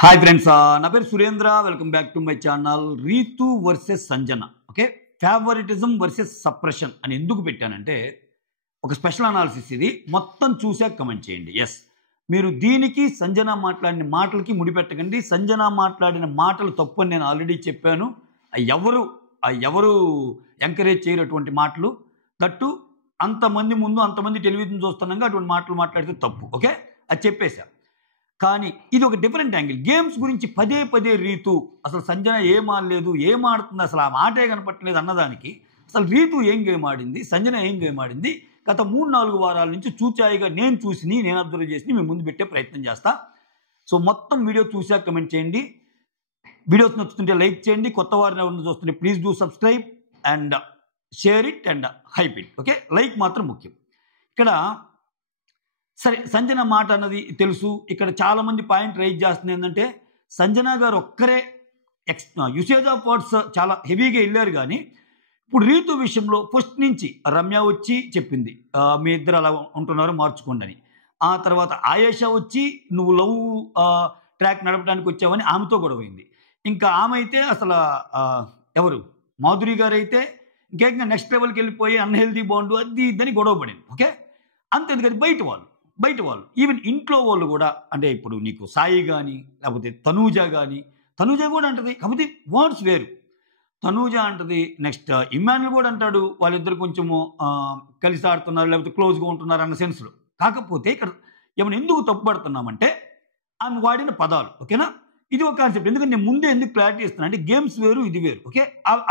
Hi friends, నా పేరు Surendra. Welcome back to my channel. Ritu versus Sanjana. Okay, favouritism versus suppression అని ఎందుకు పెట్టానంటే ఒక స్పెషల్ అనాలిసిస్. ఇది మొత్తం చూసాక కమెంట్ చేయండి. ఎస్, మీరు దీనికి సంజన మాట్లాడిన మాటలకి ముడిపెట్టకండి. సంజన మాట్లాడిన మాటలు తప్పు అని నేను ఆల్రెడీ చెప్పాను. ఎవరు ఎంకరేజ్ చేయరటువంటి మాటలు. దట్టు అంతమంది ముందు అంతమంది టెలివిజన్ చూస్తున్నాగా అటువంటి మాటలు మాట్లాడితే తప్పు. ఓకే, అది చెప్పేశా. కానీ ఇది ఒక డిఫరెంట్ యాంగిల్. గేమ్స్ గురించి పదే పదే రీతు అసలు సంజన ఏం ఆడలేదు, ఏం ఆడుతుంది, అసలు ఆ మాటే కనపట్టలేదు అన్నదానికి అసలు రీతు ఏం గేమ్ ఆడింది, సంజన ఏం గేమ్ ఆడింది, గత 3-4 వారాల నుంచి చూచాయిగా నేను అబ్జర్వ్ చేసి మీ ముందు పెట్టే ప్రయత్నం చేస్తా. సో మొత్తం వీడియో చూసాక కమెంట్ చేయండి. వీడియోస్ నచ్చుతుంటే లైక్ చేయండి. కొత్త వారిని ఎవరిని చూస్తుంటే please do subscribe and share it and hype it. Okay, like మాత్రం ముఖ్యం. ఇక్కడ సరే, సంజన మాట అన్నది తెలుసు. ఇక్కడ చాలామంది పాయింట్ రైజ్ చేస్తుంది ఏంటంటే సంజన గారు ఒక్కరే యూసేజ్ ఆఫ్ వర్డ్స్ చాలా హెవీగా వెళ్ళారు. కానీ ఇప్పుడు రీతు విషయంలో ఫస్ట్ నుంచి రమ్య వచ్చి చెప్పింది మీ ఇద్దరు అలా ఉంటున్నారు మార్చుకోండి అని. ఆ తర్వాత ఆయేషా వచ్చి నువ్వు లవ్ ట్రాక్ నడపడానికి వచ్చావని ఆమెతో గొడవైంది. ఇంకా ఆమె అయితే అసలు ఎవరు మాధురి గారు అయితే ఇంకా నెక్స్ట్ లెవెల్కి వెళ్ళిపోయి అన్హెల్దీ బాండ్ అది ఇద్దని గొడవ పడింది. ఓకే, అంతేందుకని బయట వాళ్ళు ఈవెన్ ఇంట్లో వాళ్ళు కూడా, అంటే ఇప్పుడు నీకు సాయి కానీ లేకపోతే తనూజ కూడా అంటది. కాకపోతే వర్డ్స్ వేరు. తనూజ అంటది, నెక్స్ట్ ఇమ్మాన్యుల్ కూడా అంటాడు వాళ్ళిద్దరు కొంచెము కలిసి ఆడుతున్నారు లేకపోతే క్లోజ్గా ఉంటున్నారు అన్న సెన్స్లో. కాకపోతే ఇక్కడ ఏమైనా ఎందుకు తప్పుపడుతున్నామంటే ఆమె వాడిన పదాలు. ఓకేనా, ఇది ఒక కాన్సెప్ట్. ఎందుకంటే నేను ముందే ఎందుకు క్లారిటీ ఇస్తున్నాను అంటే గేమ్స్ వేరు, ఇది వేరు. ఓకే,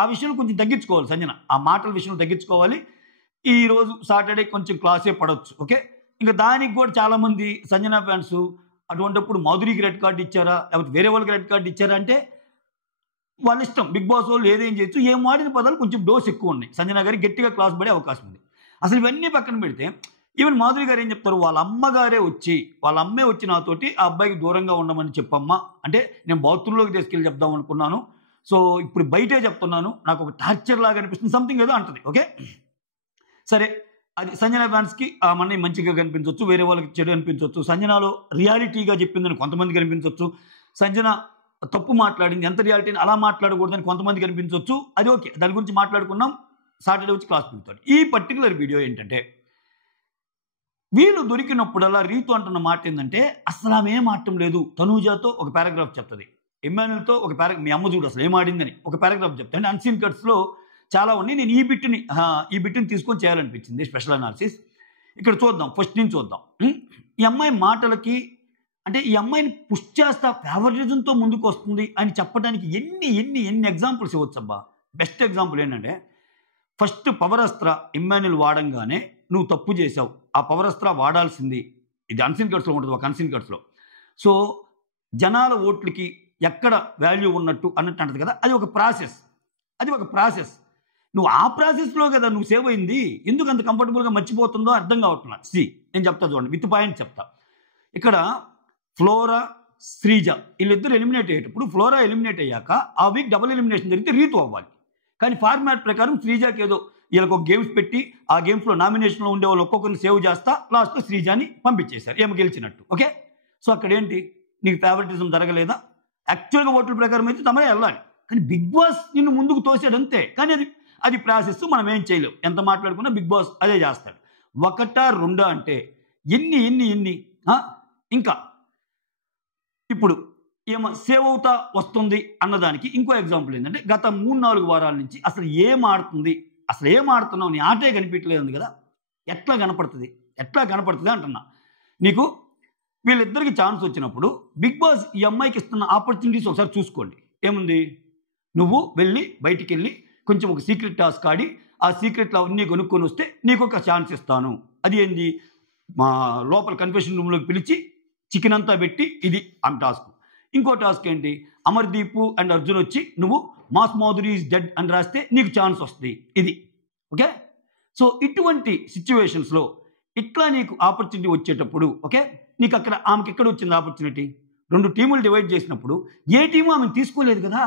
ఆ విషయంలో కొంచెం తగ్గించుకోవాలి సంజన, ఆ మాటల విషయంలో తగ్గించుకోవాలి. ఈరోజు సాటర్డే కొంచెం క్లాసే పడవచ్చు. ఓకే, ఇంకా దానికి కూడా చాలామంది సంజన ఫ్యాన్స్ అటువంటిప్పుడు మాధురికి రెడ్ కార్డు ఇచ్చారా లేకపోతే వేరే వాళ్ళకి రెడ్ కార్డు ఇచ్చారా అంటే వాళ్ళ ఇష్టం. బిగ్ బాస్ వాళ్ళు ఏదేం చేయొచ్చు. ఏం వాడిన పదాలు కొంచెం డోస్ ఎక్కువ ఉన్నాయి. సంజన గారికి గట్టిగా క్లాస్ పడే అవకాశం ఉంది. అసలు ఇవన్నీ పక్కన పెడితే ఈవెన్ మాధురి గారు ఏం చెప్తారు, వాళ్ళ అమ్మే వచ్చి నాతోటి ఆ అబ్బాయికి దూరంగా ఉండమని చెప్పమ్మా అంటే నేను బాత్రూంలోకి తీసుకెళ్ళి చెప్దాం అనుకున్నాను. సో ఇప్పుడు బయటే చెప్తున్నాను, నాకు ఒక టార్చర్ లాగా అనిపిస్తుంది, సంథింగ్ ఏదో అంటది. ఓకే, సరే, అది సంజన ఫ్యాన్స్కి ఆ మనీ మంచిగా కనిపించవచ్చు, వేరే వాళ్ళకి చెడు అనిపించవచ్చు. సంజనలో రియాలిటీగా చెప్పిందని కొంతమంది కనిపించవచ్చు. సంజన తప్పు మాట్లాడింది, ఎంత రియాలిటీని అలా మాట్లాడకూడదని కొంతమంది కనిపించవచ్చు. అది ఓకే, దాని గురించి మాట్లాడుకున్నాం. సాటర్డే వచ్చి క్లాస్ పెడతాడు. ఈ పర్టికులర్ వీడియో ఏంటంటే వీళ్ళు దొరికినప్పుడల్లా రీతు అంటున్న మాట ఏంటంటే అసలు ఆమె ఏం ఆడటం లేదు. తనూజాతో ఒక పారాగ్రాఫ్ చెప్తుంది, ఇమ్మాన్యుల్తో ఒక మీ అమ్మ చూడు అసలు ఏం ఆడిందని ఒక పారాగ్రాఫ్ చెప్తాను. అంటే అన్సీన్ కట్స్లో చాలా ఉన్నాయి. నేను ఈ బిట్ని తీసుకొని చేయాలనిపించింది స్పెషల్ అనాలిసిస్. ఇక్కడ చూద్దాం, ఫస్ట్ నుంచి చూద్దాం. ఈ అమ్మాయి మాటలకి అంటే ఈ అమ్మాయిని పుష్ చేస్తా ఫేవరిజంతో ముందుకు వస్తుంది అని చెప్పడానికి ఎన్ని ఎగ్జాంపుల్స్ ఇవ్వచ్చు అబ్బా. బెస్ట్ ఎగ్జాంపుల్ ఏంటంటే ఫస్ట్ పవరస్త్ర ఇమ్మాన్యుల్ వాడంగానే నువ్వు తప్పు చేసావు, ఆ పవరస్త్ర వాడాల్సింది. ఇది అన్సీన్ కట్స్లో ఉంటుంది, ఒక అన్సీన్ కట్స్లో. సో జనాల ఓట్లకి ఎక్కడ వాల్యూ ఉన్నట్టు అన్నట్టు అంటది కదా, అది ఒక ప్రాసెస్. నువ్వు ఆ ప్రాసెస్లో కదా నువ్వు సేవ్ అయింది. ఎందుకు అంత కంఫర్టబుల్గా మర్చిపోతుందో అర్థం కావట్లేదు. నేను చెప్తా చూడండి, విత్ పాయింట్ చెప్తా. ఇక్కడ ఫ్లోరా, శ్రీజ వీళ్ళిద్దరు ఎలిమినేట్ అయ్యేటప్పుడు ఫ్లోరా ఎలిమినేట్ అయ్యాక ఆ వీక్ డబుల్ ఎలిమినేషన్ జరిగితే రీతు అవ్వాలి. కానీ ఫార్మాట్ ప్రకారం శ్రీజాకి ఏదో వీళ్ళకి ఒక గేమ్స్ పెట్టి ఆ గేమ్స్లో నామినేషన్లో ఉండే వాళ్ళు ఒక్కొక్కరిని సేవ్ చేస్తా లాస్ట్లో శ్రీజాని పంపించేశారు ఏమి గెలిచినట్టు. ఓకే, సో అక్కడ ఏంటి, నీకు ఫేవరెటిజం జరగలేదా? యాక్చువల్గా ఓట్ల ప్రకారం అయితే తమరే వెళ్ళాలి, కానీ బిగ్ బాస్ నిన్ను ముందుకు తోసాడు అంతే. కానీ అది ప్రాసెస్, మనం ఏం చేయలేం. ఎంత మాట్లాడుకున్నా బిగ్ బాస్ అదే చేస్తాడు. ఒకటా రెండా అంటే ఎన్ని ఇంకా ఇప్పుడు ఏమో సేవ్ అవుతా వస్తుంది అన్నదానికి ఇంకో ఎగ్జాంపుల్ ఏంటంటే గత 3-4 వారాల నుంచి అసలు ఏం ఆడుతున్నావు, నీ ఆటే కనిపించలేదు కదా. ఎట్లా కనపడుతుంది అంటున్నా. నీకు వీళ్ళిద్దరికి ఛాన్స్ వచ్చినప్పుడు బిగ్ బాస్ ఈ అమ్మాయికి ఇస్తున్న ఆపర్చునిటీస్ ఒకసారి చూసుకోండి. ఏముంది, నువ్వు బయటికి వెళ్ళి కొంచెం ఒక సీక్రెట్ టాస్క్ ఆడి ఆ సీక్రెట్లో అవన్నీ కొనుక్కొని వస్తే నీకు ఒక ఛాన్స్ ఇస్తాను. అది ఏంది, మా లోపల కన్ఫెషన్ రూమ్లోకి పిలిచి చికెన్ అంతా పెట్టి ఇది ఆమె టాస్క్. ఇంకో టాస్క్ ఏంటి, అమర్దీప్ అండ్ అర్జున్ వచ్చి నువ్వు మాస్ మాధురి ఈజ్ డెడ్ అని రాస్తే నీకు ఛాన్స్ వస్తుంది. ఇది ఓకే. సో ఇటువంటి సిచ్యువేషన్స్లో ఇట్లా నీకు ఆపర్చునిటీ వచ్చేటప్పుడు ఓకే, నీకు అక్కడ ఆమెకి ఎక్కడ వచ్చింది ఆపర్చునిటీ? 2 టీములు డివైడ్ చేసినప్పుడు ఏ టీము ఆమెను తీసుకోలేదు కదా.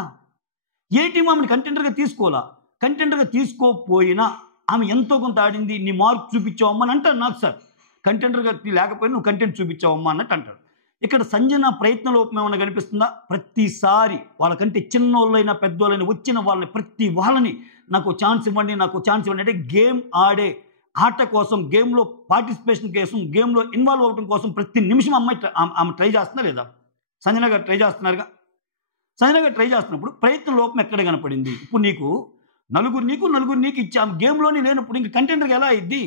ఏ టీము ఆమెను కంటెండర్గా తీసుకోపోయినా ఆమె ఎంతో కొంత ఆడింది, నీ మార్క్ చూపించావమ్మా అని అంటాడు నాకు. సార్ కంటెండర్గా లేకపోయినా నువ్వు కంటెంట్ చూపించావమ్మా అన్నట్టు అంటాడు. ఇక్కడ సంజన ప్రయత్న లోపం ఏమైనా కనిపిస్తుందా? ప్రతిసారి వాళ్ళకంటే చిన్నోళ్ళైనా పెద్దోళ్ళైనా వచ్చిన వాళ్ళని ప్రతి వాళ్ళని నాకు ఛాన్స్ ఇవ్వండి, నాకు ఛాన్స్ ఇవ్వండి అంటే గేమ్ ఆడే ఆట కోసం, గేమ్లో పార్టిసిపేషన్ కోసం, గేమ్లో ఇన్వాల్వ్ అవ్వడం కోసం ప్రతి నిమిషం ఆమె ట్రై చేస్తుందా లేదా? సంజన గారు ట్రై చేస్తున్నారుగా. సంజన గారు ట్రై చేస్తున్నప్పుడు ప్రయత్న లోపం ఎక్కడ కనపడింది? ఇప్పుడు నలుగురు నీకు ఇచ్చి ఆమె గేమ్లోనే లేనప్పుడు ఇంక కంటెంటర్గా ఎలా అయింది?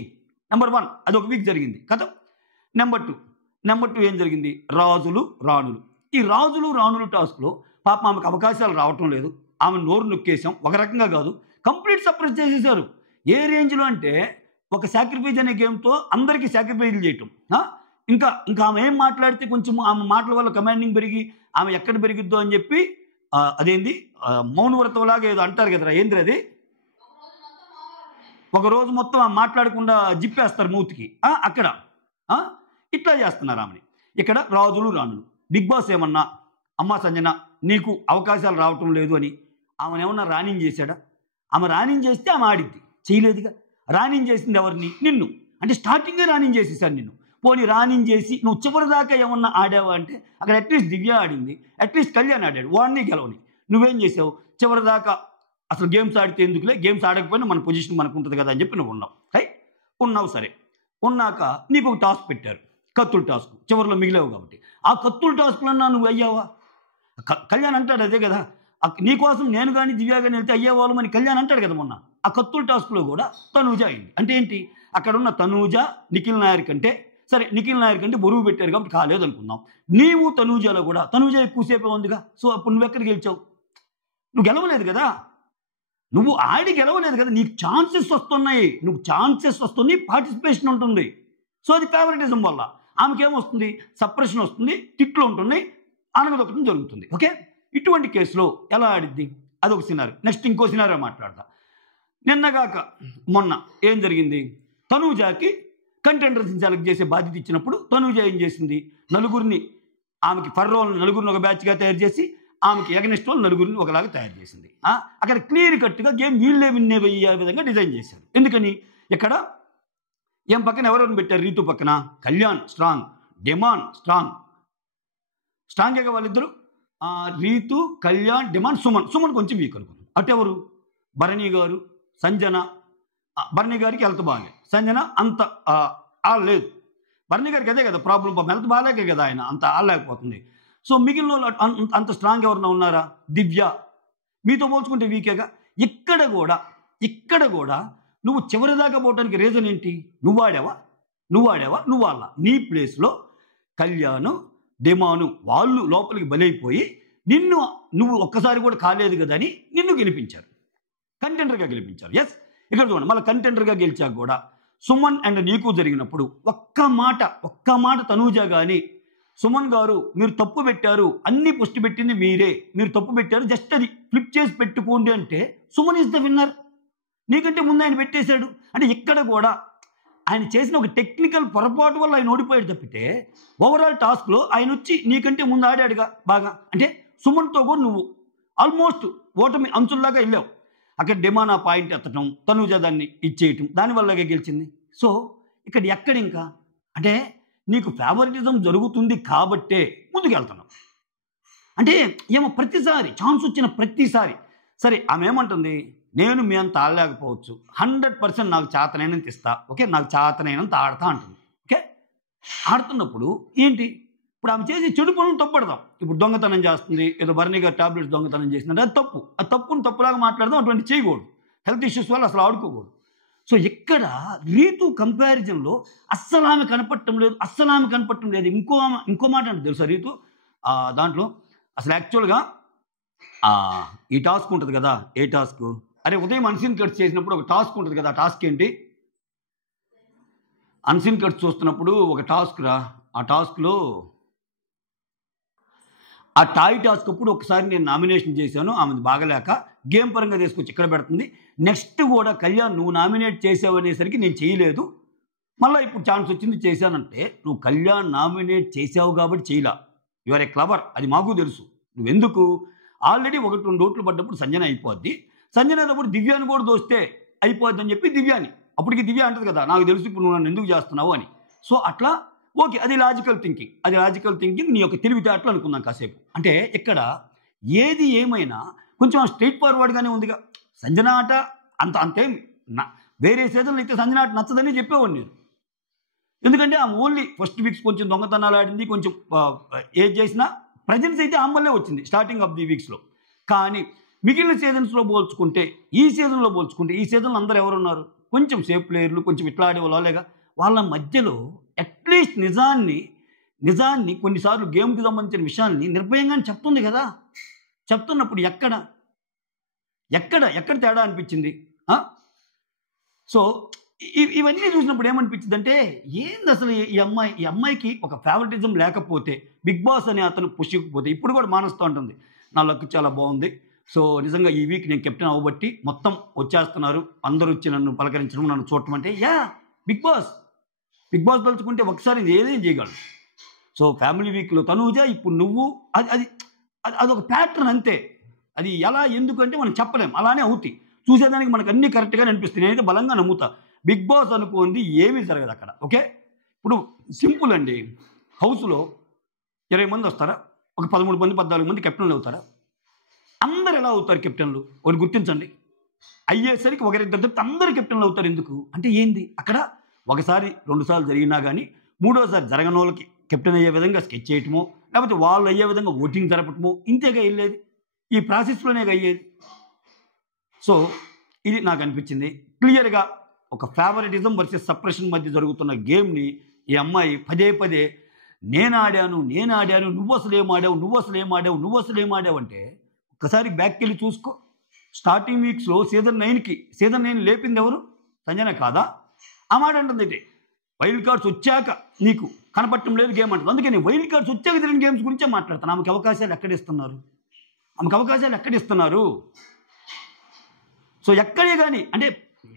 నెంబర్ 1 అది ఒక వీక్ జరిగింది కదా. నెంబర్ 2 ఏం జరిగింది? రాజులు రాణులు. ఈ రాజులు రాణులు టాస్క్లో పాపం ఆమెకు అవకాశాలు రావటం లేదు. ఆమె నోరు నొక్కేసాం. ఒక రకంగా కాదు, కంప్లీట్ సప్రెస్ చేసేసారు. ఏ రేంజ్లో అంటే ఒక సాక్రిఫైజ్ అనే గేమ్తో అందరికీ సాక్రిఫైజ్లు చేయటం. ఇంకా ఆమె ఏం మాట్లాడితే కొంచెం ఆమె మాటల వల్ల కమాండింగ్ పెరిగి ఆమె ఎక్కడ పెరిగిద్దో అని చెప్పి అదేంది మౌనవ్రతంలాగా ఏదో అంటారు కదరా, ఏంద్ర అది? ఒక రోజు మొత్తం మాట్లాడకుండా జిప్పేస్తారు మూతికి. అక్కడ ఇట్లా చేస్తున్నారు ఆమెని. ఇక్కడ రాజులు రాణులు. బిగ్ బాస్ ఏమన్నా అమ్మా సంజన నీకు అవకాశాలు రావటం లేదు అని ఆమెను ఏమన్నా రాణింగ్ చేశాడా? ఆమె రాణింగ్ చేస్తే ఆమె ఆడిద్ది, చేయలేదుగా. రాణింగ్ చేసింది ఎవరిని? నిన్ను. అంటే స్టార్టింగే రాణింగ్ చేసేసాను నిన్ను. పోనీ రాణింగ్ చేసి నువ్వు చివరిదాకా ఏమన్నా ఆడావా అంటే అక్కడ అట్లీస్ట్ దివ్య ఆడింది, అట్లీస్ట్ కళ్యాణ్ ఆడాడు, వాడిని గెలవని. నువ్వేం చేసావు? చివరిదాకా అసలు గేమ్స్ ఆడితే ఎందుకులే, గేమ్స్ ఆడకపోయినా మన పొజిషన్ మనకు ఉంటుంది కదా అని చెప్పి నువ్వు ఉన్నావు. ఉన్నావు సరే. ఉన్నాక నీకు ఒక టాస్క్ పెట్టారు, కత్తుల టాస్క్. చివరిలో మిగిలేవు కాబట్టి ఆ కత్తుల టాస్క్లన్నా నువ్వు అయ్యావా? కళ్యాణ్ అంటాడు అదే కదా, నీకోసం నేను కానీ దివ్య కానీ వెళ్తే అయ్యేవాళ్ళం అని కళ్యాణ్ అంటాడు కదా మొన్న. ఆ కత్తుల టాస్క్లో కూడా తనూజ అయింది. అంటే ఏంటి? అక్కడ ఉన్న తనూజ నిఖిల్ నాయర్ కంటే, సరే నిఖిల్ నాయర్ కంటే బరువు పెట్టారు కాబట్టి కాలేదు అనుకుందాం. నీవు తనూజలో కూడా తనూజ ఎక్కువసేపే ఉందిగా. సో అప్పుడు నువ్వు ఎక్కడికి గెలిచావు? నువ్వు గెలవలేదు కదా, నువ్వు ఆడి గెలవలేదు కదా. నీకు ఛాన్సెస్ వస్తున్నాయి, పార్టిసిపేషన్ ఉంటుంది. సో అది ఫేవరెటిజం వల్ల ఆమెకేమొస్తుంది? సప్రెషన్ వస్తుంది, తిట్లు ఉంటున్నాయి, ఆనగదొక్కడం జరుగుతుంది. ఓకే, ఇటువంటి కేసులో ఎలా ఆడిద్ది? అదొక సినారీ. నెక్స్ట్ ఇంకో సినారీ మాట్లాడతా. నిన్నగాక మొన్న ఏం జరిగింది? తనూజాకి కంటెండర్స్ని సెలెక్ట్ చేసే బాధ్యత ఇచ్చినప్పుడు తనూజ ఏం చేసింది? నలుగురిని, ఆమెకి ఫర్రోల్ని నలుగురిని ఒక బ్యాచ్గా తయారు చేసి ఆమెకి ఎగనెస్ట్ వాళ్ళు నలుగురిని ఒకలాగా తయారు చేసింది. అక్కడ క్లియర్ కట్గా గేమ్ వీళ్ళే విన్నే అయ్యే విధంగా డిజైన్ చేశారు. ఎందుకని? ఇక్కడ ఏం పక్కన ఎవరెవరిని పెట్టారు? రీతు పక్కన కళ్యాణ్ స్ట్రాంగ్, డిమాండ్ స్ట్రాంగేగా వాళ్ళిద్దరు. రీతు, కళ్యాణ్, డిమాండ్, సుమన్ కొంచెం వీక్ అనుకున్నాం. అటెవరు? భరణి గారు, సంజన. భరణి గారికి హెల్త్ బాగాలేదు, సంజన అంత లేదు. భరణి గారికి అదే కదా ప్రాబ్లం, హెల్త్ బాగాలేకే కదా ఆయన అంత ఆడలేకపోతుంది. సో మిగిలిన వాళ్ళు అంత స్ట్రాంగ్ ఎవరన్నా ఉన్నారా? దివ్య మీతో పోల్చుకుంటే వీకేగా. ఇక్కడ కూడా నువ్వు చివరిదాకా పోవడానికి రీజన్ ఏంటి? నువ్వు ఆడావా? నువ్వు ఆడలా. నీ ప్లేస్లో కళ్యాణ్, డిమాను వాళ్ళు లోపలికి బలైపోయి నువ్వు ఒక్కసారి కూడా కాలేదు కదా అని నిన్ను గెలిపించారు, కంటెండర్గా గెలిపించారు. ఎస్, ఇక్కడ చూడండి, మళ్ళీ కంటెండర్గా గెలిచాక కూడా సుమన్ అండ్ నీకు జరిగినప్పుడు ఒక్క మాట తనూజ కానీ, సుమన్ గారు మీరు తప్పు పెట్టారు, అన్ని పోస్ట్ పెట్టింది మీరే, మీరు తప్పు పెట్టారు, జస్ట్ అది ఫ్లిప్ చేసి పెట్టుకోండి అంటే సుమన్ ఈజ్ ద విన్నర్. నీకంటే ముందు ఆయన పెట్టేశాడు. అంటే ఇక్కడ కూడా ఆయన చేసిన ఒక టెక్నికల్ పొరపాటు వల్ల ఆయన ఓడిపోయాడు తప్పితే ఓవరాల్ టాస్క్లో ఆయన వచ్చి నీకంటే ముందు ఆడాడుగా బాగా. అంటే సుమన్తో కూడా నువ్వు ఆల్మోస్ట్ ఓటమి అంచుల్లాగా వెళ్ళావు. అక్కడ డిమాండ్ ఆ పాయింట్ ఎత్తడం, తనూజ దాన్ని ఇచ్చేయటం, దానివల్లగా గెలిచింది. సో ఇక్కడ ఎక్కడ ఇంకా అంటే నీకు ఫేవరెటిజం జరుగుతుంది కాబట్టే ముందుకు వెళ్తున్నావు. అంటే ఏమో ప్రతిసారి ఛాన్స్ వచ్చిన ప్రతిసారి సరే ఆమె ఏమంటుంది? నేను మీ అంత ఆడలేకపోవచ్చు, 100% నాకు చేతనైనంత ఇస్తా, ఓకే, నాకు చేతనైనంత ఆడతా అంటుంది. ఓకే, ఆడుతున్నప్పుడు ఏంటి? ఇప్పుడు ఆమె చేసి చెడు పనులు తప్పుపడతాం. ఇప్పుడు దొంగతనం చేస్తుంది, ఏదో భరణి గారు టాబ్లెట్స్ దొంగతనం చేసిందంటే అది తప్పు. ఆ తప్పును తప్పులాగా మాట్లాడదాం, అటువంటి చేయకూడదు. హెల్త్ ఇష్యూస్ వల్ల అసలు ఆడుకోకూడదు. సో ఇక్కడ రీతు కంపారిజన్లో అస్సలు ఆమె కనపడటం లేదు. ఇంకో మాట అంటే తెలుసా రీతు దాంట్లో అసలు యాక్చువల్గా ఈ టాస్క్ ఉంటుంది కదా, ఏ టాస్క్? అరే ఉదయం అన్సీన్ కట్స్ చేసినప్పుడు ఒక టాస్క్ ఉంటుంది కదా, ఆ టాస్క్ ఏంటి? అన్సీన్ కట్స్ చూస్తున్నప్పుడు ఒక టాస్క్ రా, ఆ టాస్క్లో ఆ టాయ్ టాస్క్ అప్పుడు ఒకసారి నేను నామినేషన్ చేశాను, ఆమెది బాగలేక గేమ్ పరంగా తీసుకొచ్చి ఇక్కడ పెడుతుంది. నెక్స్ట్ కూడా కళ్యాణ్ నువ్వు నామినేట్ చేసావు అనేసరికి నేను చేయలేదు, మళ్ళీ ఇప్పుడు ఛాన్స్ వచ్చింది చేశానంటే నువ్వు కళ్యాణ్ నామినేట్ చేసావు కాబట్టి చేయలా. యు ఆర్ ఏ క్లవర్, అది మాకు తెలుసు. నువ్వెందుకు ఆల్రెడీ 1-2 ఓట్లు పడ్డప్పుడు సంజన అయిపోద్ది, సంజన అయినప్పుడు దివ్యాన్ని కూడా దోస్తే అయిపోద్ది అని చెప్పి దివ్యాని, అప్పటికి దివ్య అంటది కదా నాకు తెలుసు ఇప్పుడు నువ్వు నన్ను ఎందుకు చేస్తున్నావు అని. సో అట్లా ఓకే, అది లాజికల్ థింకింగ్, నీ యొక్క తెలివితేటలు అనుకుందాం కాసేపు. అంటే ఇక్కడ ఏది ఏమైనా కొంచెం స్ట్రైట్ ఫార్వర్డ్గానే ఉందిగా. సంజన ఆట అంతేం వేరే సీజన్లో అయితే సంజన ఆట నచ్చదని చెప్పేవాడిని నేను. ఎందుకంటే ఆమె ఓన్లీ ఫస్ట్ వీక్స్ కొంచెం దొంగతనాలు ఆడింది, కొంచెం ఏది చేసినా ప్రజెన్స్ అయితే ఆమె వల్లే వచ్చింది స్టార్టింగ్ ఆఫ్ ది వీక్స్లో. కానీ మిగిలిన సీజన్స్లో పోల్చుకుంటే ఈ సీజన్లో అందరూ ఎవరున్నారు? కొంచెం సేఫ్ ప్లేయర్లు, కొంచెం ఇట్లా ఆడే వాళ్ళేగా. వాళ్ళ మధ్యలో అట్లీస్ట్ నిజాన్ని కొన్నిసార్లు గేమ్కి సంబంధించిన విషయాల్ని నిర్భయంగానే చెప్తుంది కదా. చెప్తున్నప్పుడు ఎక్కడ తేడా అనిపించింది? సో ఇవన్నీ చూసినప్పుడు ఏమనిపించింది అంటే, ఏంది అసలు ఈ అమ్మాయికి ఒక ఫేవరెటిజం లేకపోతే, బిగ్ బాస్ అనే అతను పుష్యకపోతే ఇప్పుడు కూడా మానేస్తూ ఉంటుంది. నా లక్ చాలా బాగుంది, సో నిజంగా ఈ వీక్ నేను కెప్టెన్ అవ్వబట్టి మొత్తం వచ్చేస్తున్నారు, అందరూ వచ్చి నన్ను పలకరించడం, నన్ను చూడటం అంటే బిగ్ బాస్ తలుచుకుంటే ఒకసారి ఏదేం చేయగలడు. సో ఫ్యామిలీ వీక్లో తనూజ, ఇప్పుడు నువ్వు, అదొక ప్యాటర్న్ అంతే. అది ఎలా ఎందుకంటే మనం చెప్పలేం, అలానే అవుతాయి. చూసేదానికి మనకు అన్నీ కరెక్ట్గానే అనిపిస్తుంది. నేనైతే బలంగా నమ్ముతా బిగ్ బాస్ అనుకోండి ఏమీ జరగదు అక్కడ. ఓకే, ఇప్పుడు సింపుల్ అండి. హౌస్లో 20 మంది వస్తారా? ఒక 13 మంది 14 మంది కెప్టెన్లు అవుతారా? అందరు ఎలా అవుతారు కెప్టెన్లు? ఒకటి గుర్తించండి. అయ్యేసరికి ఒకరిద్దరు అందరు కెప్టెన్లు అవుతారు. ఎందుకు అంటే ఏంది అక్కడ? ఒకసారి 2 సార్లు జరిగినా కానీ మూడోసారి జరగని వాళ్ళకి కెప్టెన్ అయ్యే విధంగా స్కెచ్ చేయటమో, లేకపోతే వాళ్ళు అయ్యే విధంగా ఓటింగ్ జరపటమో, ఇంతేగా వెళ్ళేది. ఈ ప్రాసెస్లోనే అయ్యేది. సో ఇది నాకు అనిపించింది క్లియర్గా. ఒక ఫేవరెటిజం వర్సెస్ సప్రెషన్ మధ్య జరుగుతున్న గేమ్ని ఈ అమ్మాయి పదే నేను ఆడాను, నువ్వు అసలు ఏం ఆడావు అంటే ఒక్కసారి బ్యాక్కి వెళ్ళి చూసుకో. స్టార్టింగ్ వీక్స్లో సీజన్ 9 లేపింది ఎవరు? సంజన కాదా? ఆ మాట అంటుంది. అయితే వైల్డ్ కార్డ్స్ వచ్చాక నీకు కనపడటం లేదు గేమ్ అంటుంది. అందుకే నేను వైల్డ్ కార్డ్స్ వచ్చాక జరిగిన గేమ్స్ గురించే మాట్లాడతాను. ఆమెకు అవకాశాలు ఎక్కడిస్తున్నారు? సో ఎక్కడే కానీ అంటే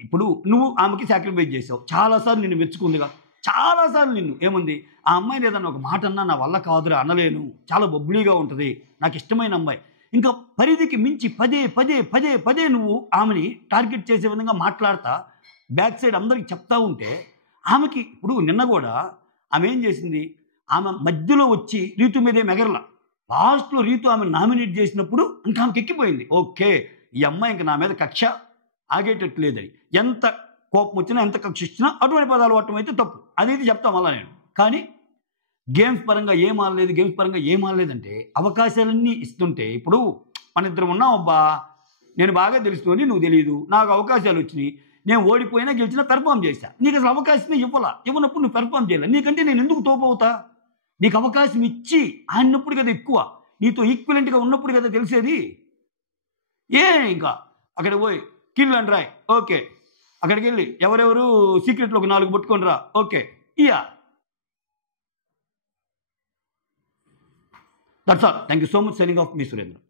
ఇప్పుడు నువ్వు ఆమెకి సాక్రిఫైస్ చేసావు, చాలాసార్లు నిన్ను మెచ్చుకుందిగా, చాలాసార్లు నిన్ను ఏముంది, ఆ అమ్మాయిని ఏదన్నా ఒక మాట అన్నా నా వల్ల కాదురా, అనలేను, చాలా బొబ్బులీగా ఉంటుంది, నాకు ఇష్టమైన అమ్మాయి, ఇంకా పరిధికి మించి పదే నువ్వు ఆమెని టార్గెట్ చేసే విధంగా మాట్లాడతా బ్యాక్ సైడ్ అందరికి చెప్తా ఉంటే, ఆమెకి ఇప్పుడు నిన్న కూడా ఆమె ఏం చేసింది, ఆమె మధ్యలో వచ్చి రీతు మీదే మెగరల. లాస్ట్లో రీతు ఆమె నామినేట్ చేసినప్పుడు ఇంకా ఆమెకి ఎక్కిపోయింది. ఓకే, ఈ అమ్మాయి ఇంకా నా మీద కక్ష ఆగేటట్లేదని. ఎంత కోపం వచ్చినా, ఎంత కక్ష ఇచ్చినా అటువంటి పదాలు వాడటం అయితే తప్పు, అదైతే చెప్తాం అలా నేను. కానీ గేమ్స్ పరంగా ఏం ఆడలేదంటే అవకాశాలన్నీ ఇస్తుంటే, ఇప్పుడు మన ఇద్దరం ఉన్నాం అబ్బా, నేను బాగా తెలుసుకొని నువ్వు తెలియదు, నాకు అవకాశాలు వచ్చినాయి, నేను ఓడిపోయినా గెలిచినా పెర్ఫామ్ చేశా, నీకు అసలు అవకాశమే ఇవ్వనప్పుడు నువ్వు పెర్ఫామ్ చేయాలి. నీకంటే నేను ఎందుకు తోపవుతా? నీకు అవకాశం ఇచ్చి ఆడినప్పుడు కదా ఎక్కువ, నీతో ఈక్వలెంట్గా ఉన్నప్పుడు కదా తెలిసేది. ఇంకా అక్కడ పోయి కిల్ అండ్ రాయ్, ఓకే, అక్కడికి వెళ్ళి ఎవరెవరు సీక్రెట్లో ఒక 4 పట్టుకొని రా, okay, that's all. Thank you so much. Signing off, me Surendra.